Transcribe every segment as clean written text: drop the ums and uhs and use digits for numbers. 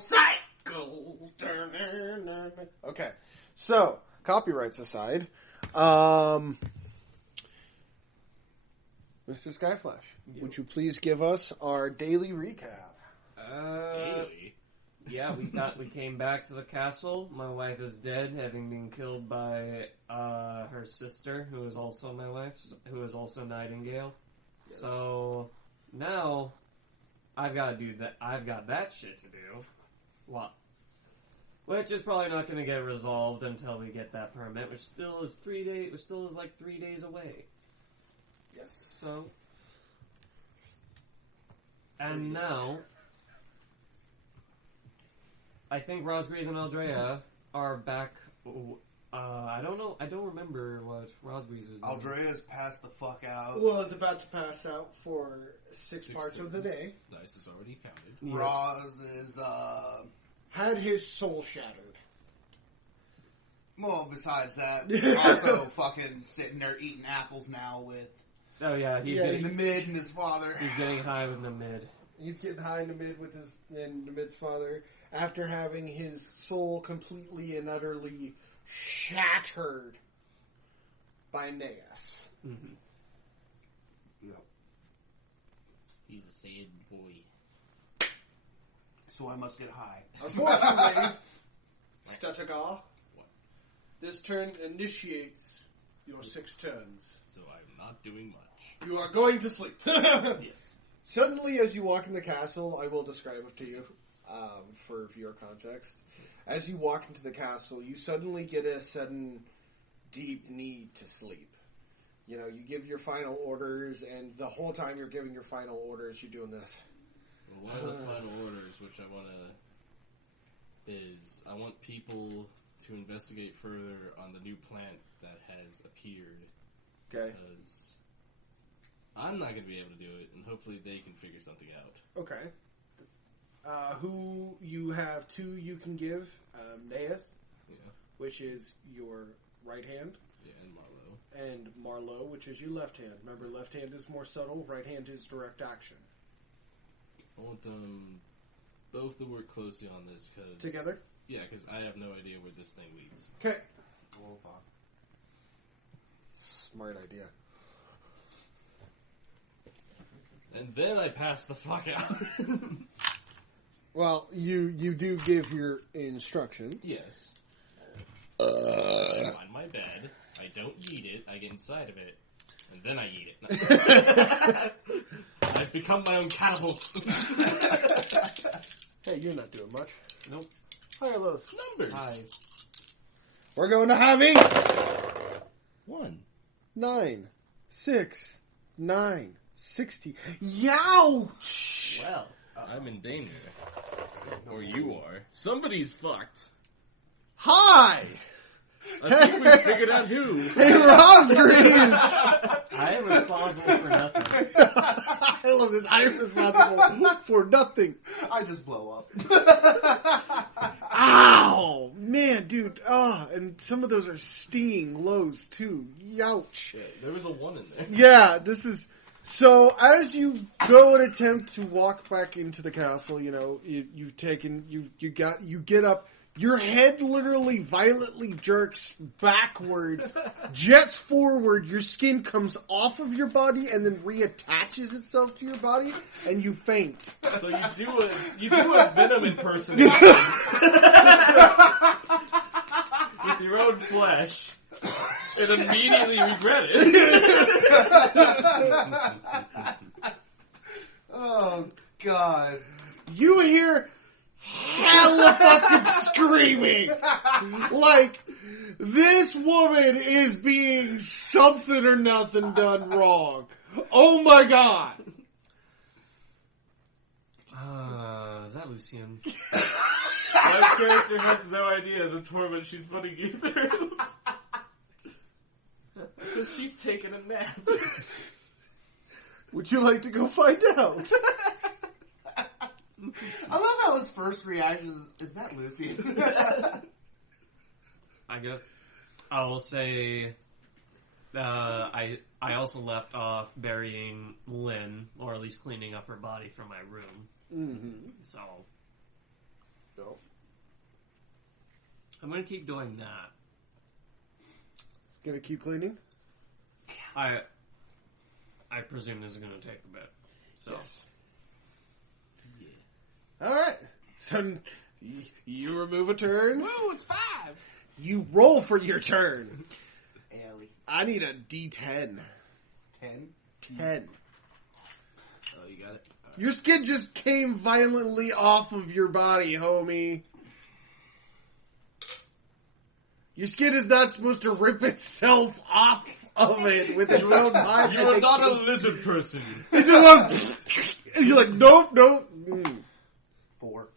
cycle. Okay, so copyrights aside, Mr. Skyflash, would you please give us our daily recap? Daily? Yeah, we came back to the castle. My wife is dead, having been killed by her sister, who is also my wife, who is also Nightingale. Yes. So now I've got to do that. I've got that shit to do. What? Which is probably not going to get resolved until we get that permit, which still is 3 days. Which still is like 3 days away. Yes. So, and now, I think Rosgreaves and Aldrea are back. I don't know. I don't remember what Rosgreaves was doing. Aldrea's passed the fuck out. Well, is about to pass out for 6 parts of the day. Dice is already counted. Yeah. Roz is, had his soul shattered. Well, besides that, also fucking sitting there eating apples now with... Oh, yeah, he's getting the mid and his father. He's getting high with the mid. He's getting high in the mid with his and the mid's father after having his soul completely and utterly shattered by Naeus. Mm-hmm. Yep. He's a sad boy. So I must get high. Unfortunately, Statagar, this turn initiates your 6 turns. So I'm not doing much. You are going to sleep. Yes. Suddenly, as you walk in the castle, I will describe it to you for your context. As you walk into the castle, you suddenly get a sudden, deep need to sleep. You know, you give your final orders, and the whole time you're giving your final orders, you're doing this. Well, one of the final orders, which I want to, is I want people to investigate further on the new plant that has appeared. Okay. Because I'm not going to be able to do it, and hopefully they can figure something out. Okay. Who you have 2 you can give, Naeth, which is your right hand. Yeah, and Marlowe. And Marlowe, which is your left hand. Remember, left hand is more subtle, right hand is direct action. I want them both to work closely on this, because... Together? Yeah, because I have no idea where this thing leads. Okay. Oh, fuck. Smart idea. And then I pass the fuck out. Well, you do give your instructions. Yes. I'm on my bed. I don't eat it. I get inside of it. And then I eat it. I've become my own catapult. Hey, you're not doing much. Nope. High or lows? Numbers. Hi. We're going to having 1. 9, 6, 9, 60. Youch! Well. I'm in danger. Or you are. Somebody's fucked. Hi! I think we figured out who. Hey, Rosgreaves! I am responsible for nothing. I love this. I am responsible for nothing. I just blow up. Ow! Man, dude. And some of those are stinging lows, too. Youch. Yeah, there was a 1 in there. Yeah, this is... So, as you go and attempt to walk back into the castle, you know, you get up, your head literally violently jerks backwards, jets forward, your skin comes off of your body and then reattaches itself to your body, and you faint. So you do a Venom impersonation with your own flesh. And immediately regret it. Oh, God. You hear hella fucking screaming. Like, this woman is being something or nothing done wrong. Oh my God. Is that Lucian? My character has no idea the torment she's putting you through. Because she's taking a nap. Would you like to go find out? I love how his first reaction is that Lucy? I will say, I also left off burying Lynn, or at least cleaning up her body from my room. Mm-hmm. So, go. I'm gonna keep doing that. It's gonna keep cleaning? I presume this is gonna take a bit. So. Yes. Alright. So, you remove a turn. Woo, it's 5! You roll for your turn. Ellie. I need a D10. 10? 10. Oh, you got it? Your skin just came violently off of your body, homie. Your skin is not supposed to rip itself off of it with its own mind. You are not a lizard person. It's just and you're like, nope. Mm. 4.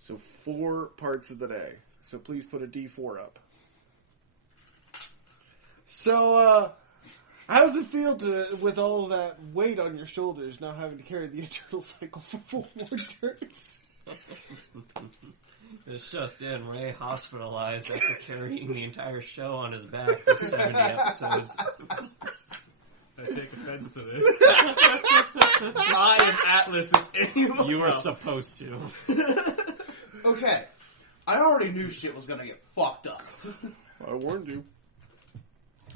So 4 parts of the day. So please put a D4 up. So, how does it feel with all of that weight on your shoulders, now having to carry the eternal cycle for 4 more turns? It's just in Ray hospitalized after carrying the entire show on his back for 70 episodes. I take offense to this. I am Atlas if anyone. You were supposed to. Okay. I already knew shit was gonna get fucked up. I warned you.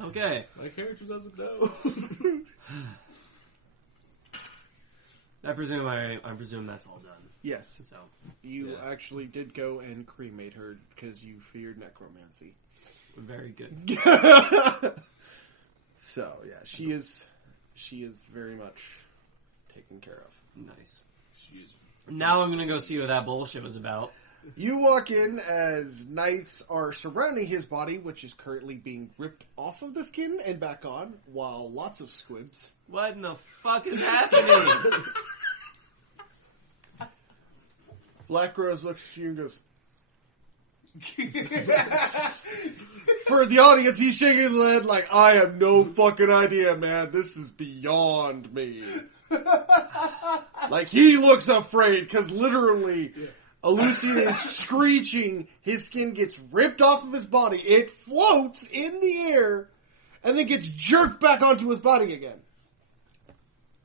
Okay. My character doesn't know. I presume that's all done. Yes. So You actually did go and cremate her because you feared necromancy. very good. So, yeah, she is very much taken care of. Nice. Jeez. Now I'm gonna go see what that bullshit was about. You walk in as knights are surrounding his body, which is currently being ripped off of the skin and back on, while lots of squibs. What in the fuck is happening? Black Rose looks at you and goes, for the audience, he's shaking his head like, I have no fucking idea, man. This is beyond me. Like, he looks afraid, because literally, Lucian is screeching, his skin gets ripped off of his body, it floats in the air, and then gets jerked back onto his body again.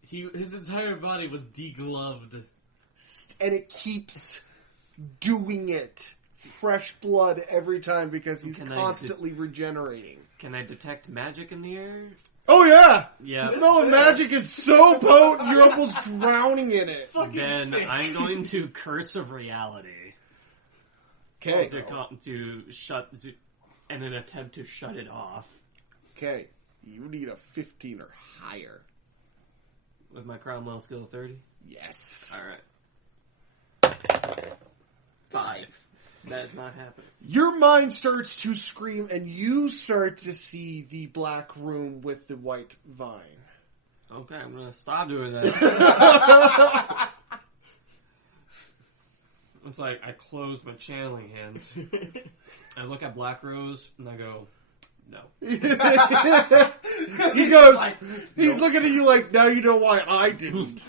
His entire body was degloved. And it keeps doing it. Fresh blood every time because he's Can I constantly regenerating. Can I detect magic in the air? Oh yeah! Yeah. The smell of magic is so potent you're almost drowning in it. Then I'm going to Curse of Reality. Okay. In an attempt to shut it off. Okay. You need a 15 or higher. With my Cromwell skill of 30? Yes. Alright. 5. That is not happening. Your mind starts to scream and you start to see the black room with the white vine. Okay, I'm gonna stop doing that. It's like I close my channeling hands. I look at Black Rose and I go, no. He goes, he's looking at you like, now you know why I didn't.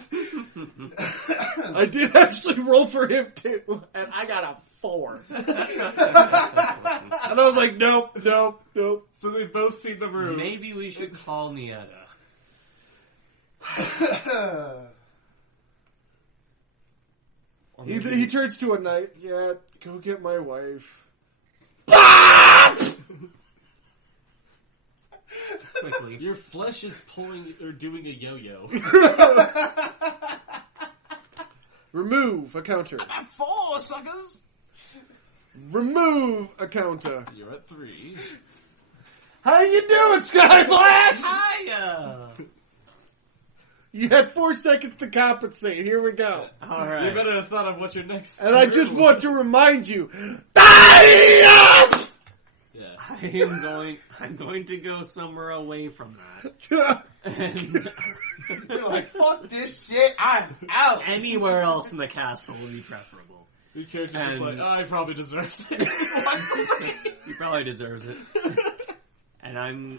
I did actually roll for him too, and I got a 4. And I was like, nope. So they both see the room. Maybe we should call Nieta. He turns to a knight. Yeah, go get my wife. Quickly. Your flesh is pulling or doing a yo-yo. Remove a counter. 4, suckers! Remove a counter. You're at 3. How you doing, Skyblash? Hiya! You had 4 seconds to compensate. Here we go. Alright. You better have thought of what your next. And I just want to remind you. Yeah. I'm going to go somewhere away from that. And You're like, fuck this shit, I'm out! anywhere else in the castle would be preferable. Your character's just And- like, oh, he probably deserves it. He probably deserves it. And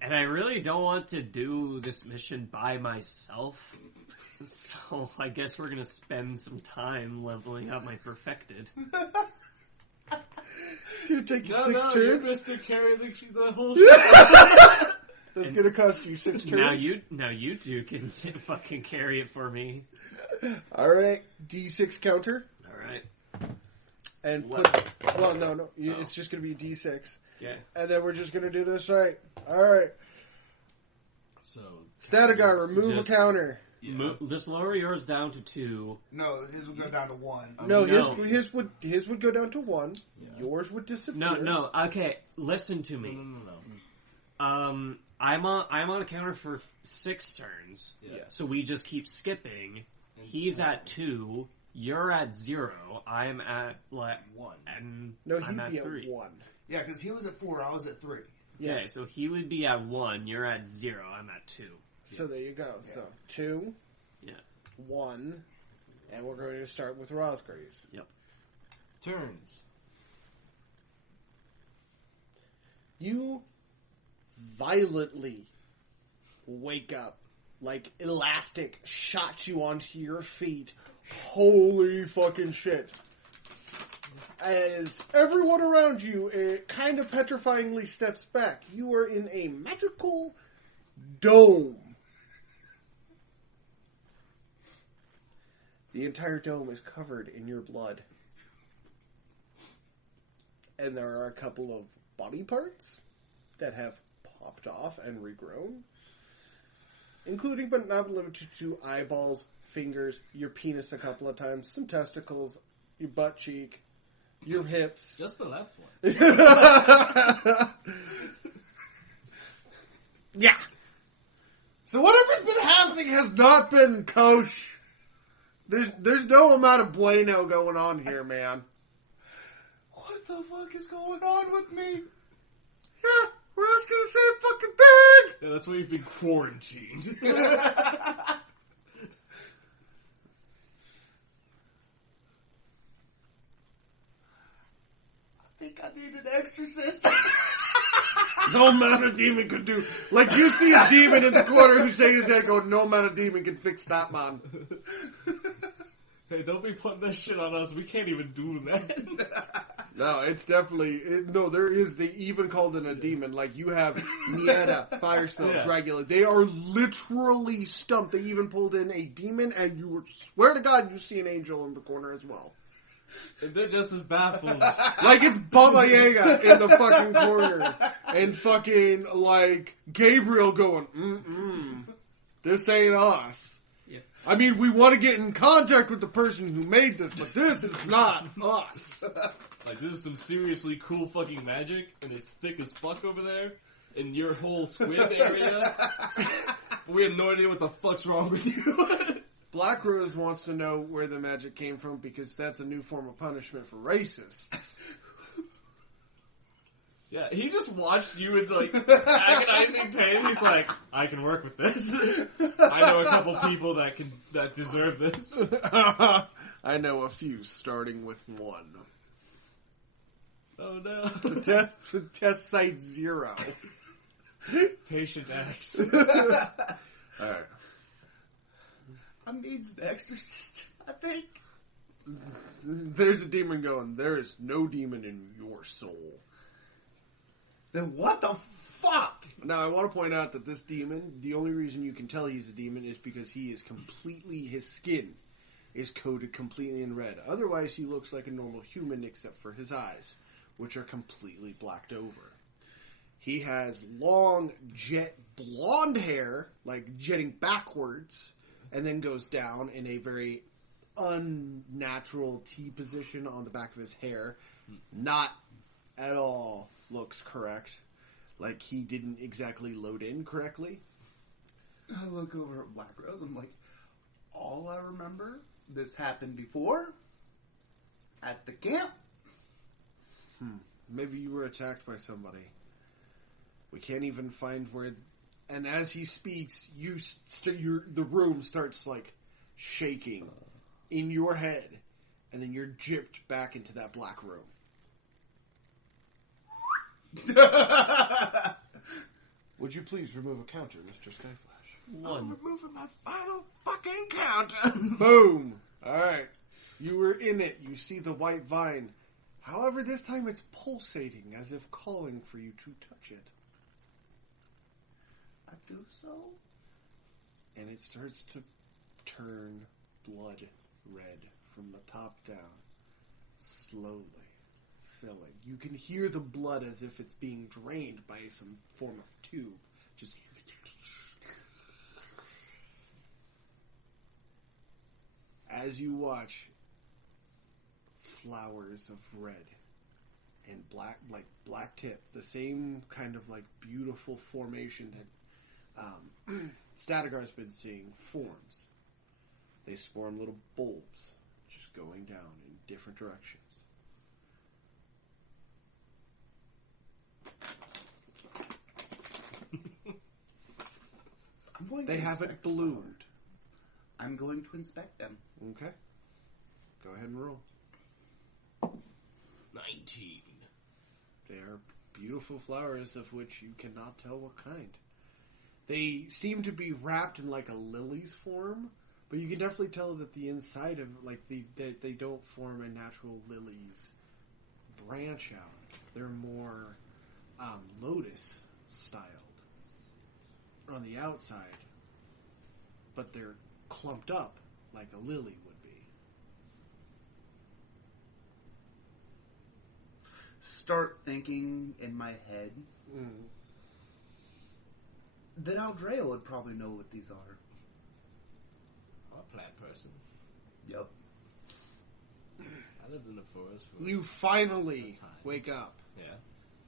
and I really don't want to do this mission by myself. So I guess we're gonna spend some time leveling up my perfected. It's gonna take you 6 You're turns. Mr. Carry the whole shit. That's going to cost you 6 turns. Now you two can fucking carry it for me. All right, D6 counter. All right. And What? put... Well, no. It's just going to be D6. Yeah. And then we're just going to do this right. All right. So Statigar, remove Just- a counter. Yeah. Let's lower yours down to 2. No, his would go down to 1. No, No. his would go down to 1. Yeah. Yours would disappear. No. Okay, listen to me. No. I'm on a counter for 6 turns. Yeah. So we just keep skipping. He's at 2. You're at 0. I'm at 1. and No, I'm he'd at be 3. at 1. Yeah, because he was at 4, I was at 3. Yeah. Okay, so he would be at 1. You're at 0. I'm at 2. So there you go. Yeah. So 2. Yeah. 1. And we're going to start with Rosgreaves. Turns. You violently wake up like elastic shot you onto your feet. Holy fucking shit. As everyone around you kind of petrifyingly steps back, you are in a magical dome. The entire dome is covered in your blood. And there are a couple of body parts that have popped off and regrown. Including but not limited to eyeballs, fingers, your penis a couple of times, some testicles, your butt cheek, your hips. Just the left one. Yeah. So whatever's been happening has not been kosher. There's no amount of bueno going on here, man. What the fuck is going on with me? Yeah, we're asking the same fucking thing. Yeah, that's why you've been quarantined. I think I need an exorcist. No amount of demon could do. Like, you see a demon in the corner who's shaking his head going, no amount of demon can fix that, man. Hey, don't be putting this shit on us. We can't even do that. No, it's definitely... no, there is... They even called it a demon. Like, you have Nieta, Fire Spell, Yeah. Dracula. They are literally stumped. They even pulled in a demon, and you would swear to God you see an angel in the corner as well. And they're just as baffled. Like, it's Baba Yaga in the fucking corner. And fucking, like, Gabriel going, this ain't us. Yeah. I mean, we want to get in contact with the person who made this, but this is not us. Like, this is some seriously cool fucking magic, and it's thick as fuck over there, in your whole squib area. But we have no idea what the fuck's wrong with you. Black Rose wants to know where the magic came from because that's a new form of punishment for racists. Yeah, he just watched you in, like, agonizing pain. He's like, I can work with this. I know a couple people that deserve this. I know a few, starting with 1. Oh no. Test site 0. Patient X. Alright. I need an exorcist, I think. There's a demon going, there is no demon in your soul. Then what the fuck? Now, I want to point out that this demon, the only reason you can tell he's a demon is because he is completely, his skin is coated completely in red. Otherwise, he looks like a normal human except for his eyes, which are completely blacked over. He has long, jet blonde hair, like jetting backwards, and then goes down in a very unnatural T position on the back of his hair. Not at all looks correct. Like he didn't exactly load in correctly. I look over at Black Rose, I'm like, all I remember, this happened before, at the camp. Maybe you were attacked by somebody. We can't even find where... And as he speaks, the room starts, like, shaking in your head. And then you're gypped back into that black room. Would you please remove a counter, Mr. Skyflash? 1. removing my final fucking counter. Boom! Alright. You were in it. You see the white vine. However, this time it's pulsating as if calling for you to touch it. I do so. And it starts to turn blood red from the top down, slowly filling. You can hear the blood as if it's being drained by some form of tube. Just as you watch, flowers of red and black, like black tip, the same kind of like beautiful formation that Statigar's been seeing forms. They form little bulbs, just going down in different directions. They haven't bloomed. I'm going to inspect them. Okay. Go ahead and roll. 19. They are beautiful flowers of which you cannot tell what kind. They seem to be wrapped in like a lily's form, but you can definitely tell that the inside of like they don't form a natural lily's branch out. They're more lotus styled on the outside, but they're clumped up like a lily would be. Start thinking in my head that Aldrea would probably know what these are. I'm a plant person. Yep. I lived in the forest for You finally time. wake up. Yeah.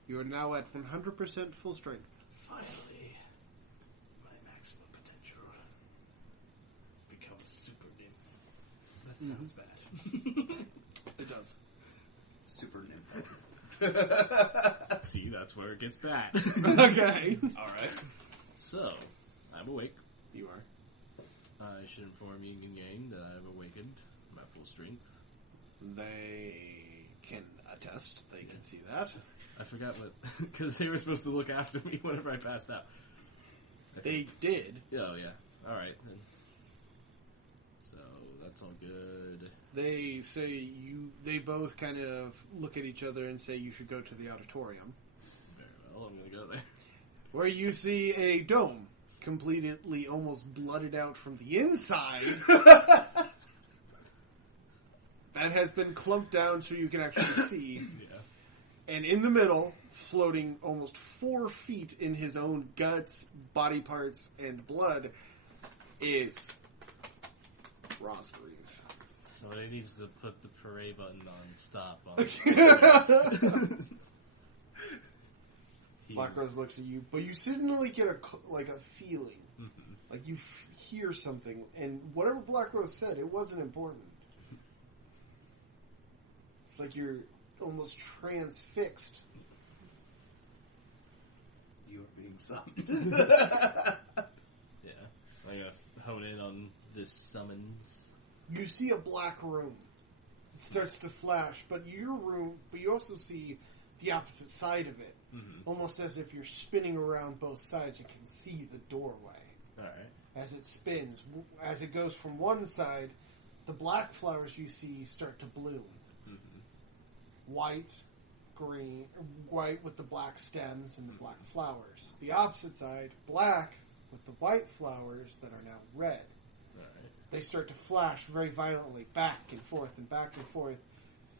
You are now at 100% full strength. Finally, my maximum potential. Become a super nymph. That sounds bad. It does. Super nymph. See, that's where it gets bad. Okay. Alright. So, I'm awake. You are. I should inform Yin and Yang that I have awakened my full strength. They can attest. They can see that. I forgot what, because they were supposed to look after me whenever I passed out. They did. Oh, yeah. Alright, then. So, that's all good. They say they both kind of look at each other and say you should go to the auditorium, Very well, I'm gonna go there. where you see a dome completely almost blooded out from the inside that has been clumped down so you can actually see. Yeah. And in the middle, floating almost 4 feet in his own guts, body parts, and blood, is Rosgreaves. Somebody needs to put the parade button on stop on. Black Rose looks at you, but you suddenly get a feeling, like you hear something, and whatever Black Rose said, it wasn't important. It's like you're almost transfixed. You are being summoned. Yeah. I'm gonna hone in on this summons. You see a black room. It starts to flash, but you also see the opposite side of it. Almost as if you're spinning around both sides, you can see the doorway. Alright. As it spins. As it goes from one side, the black flowers you see start to bloom. White, green, white with the black stems and the black flowers. The opposite side, black with the white flowers that are now red. Alright. They start to flash very violently, back and forth and back and forth.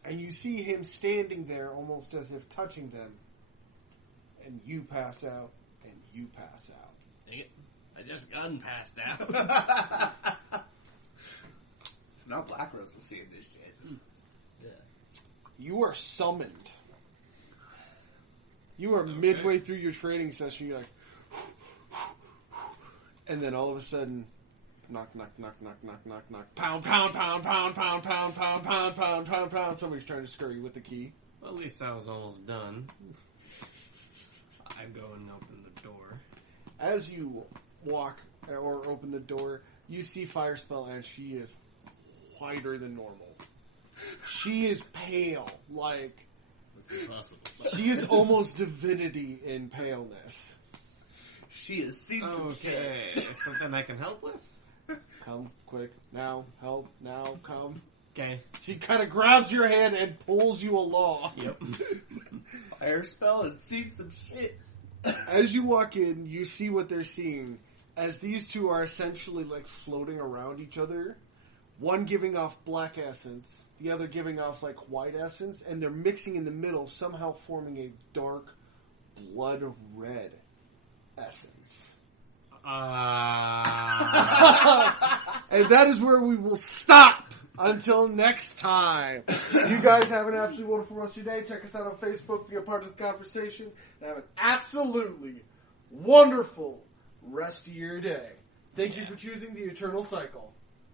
And you see him standing there almost as if touching them. And you pass out, and you pass out. Dang it. I just passed out. So now Black Rose is seeing this shit. Yeah. You are summoned. You are midway through your training session, you're like... And then all of a sudden... Knock, knock, knock, knock, knock, knock, knock. Pound, pound, pound, pound, pound, pound, pound, pound, pound, pound, pound. Somebody's trying to scurry with the key. Well, at least I was almost done. I go and open the door. As you walk or open the door, you see Firespell, and she is whiter than normal. She is pale, like... That's impossible. She is almost divinity in paleness. She has seen some shit. Okay, something I can help with? Come, quick, now, help, now, come. Okay. She kind of grabs your hand and pulls you along. Yep. Fire spell has seen some shit. As you walk in, you see what they're seeing. As these two are essentially like floating around each other, one giving off black essence, the other giving off like white essence, and they're mixing in the middle, somehow forming a dark blood red essence. And that is where we will stop until next time. You guys have an absolutely wonderful rest of your day. Check us out on Facebook, be a part of the conversation, and have an absolutely wonderful rest of your day. Thank you for choosing the Eternal Cycle.